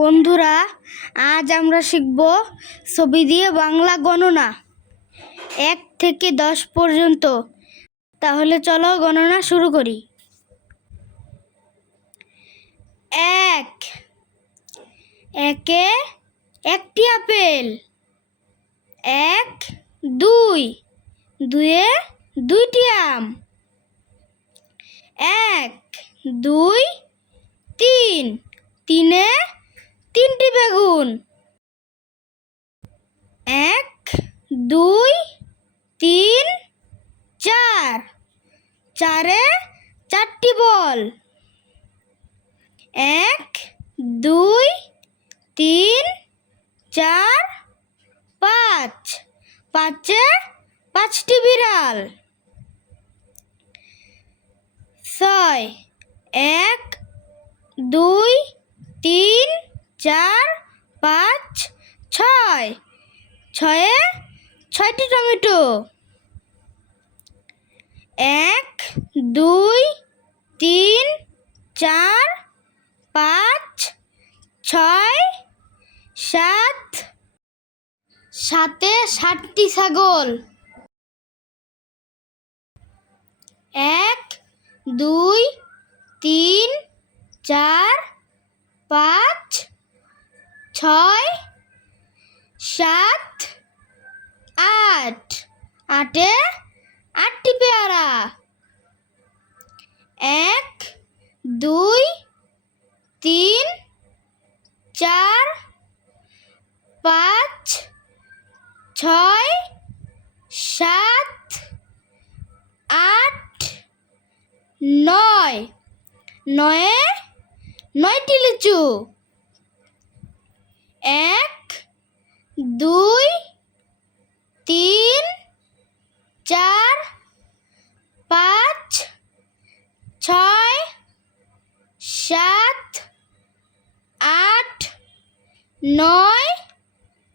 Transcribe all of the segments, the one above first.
বন্ধুরা, আজ আমরা শিখব ছবি দিয়ে বাংলা গণনা 1 থেকে 10 পর্যন্ত। তাহলে চলো গণনা শুরু করি। 1 একে একটি আপেল। 1 2 দুয়ে দুইটি আম। 1 2 3 তিনে তিনটি বেগুন। 1 2 3 4 চারে চারটি বল। 1 2 3 4 5 পাঁচে পাঁচটি বিড়াল। 6 1 2 3 4 5 6 ছয়ে ছয়টি টমেটো। 1 2 3 4 5 6 7 সাথে 7টি ছাগল। 1 2 3 4 5 6 7 8 আটে 8টি পেয়ারা। 1 2 3 4 5 6 7 8 9 নয়ে 9টি লিচু। 1 2 3 4 5 6 7 8 9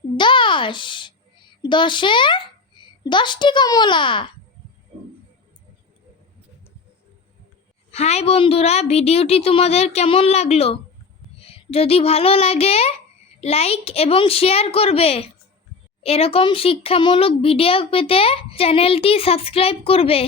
10 10এ 10টি কমলা। হাই বন্ধুরা, ভিডিওটি তোমাদের কেমন লাগলো? যদি ভালো লাগে লাইক এবং শেয়ার করবে। এরকম শিক্ষামূলক ভিডিও পেতে চ্যানেলটি সাবস্ক্রাইব করবে।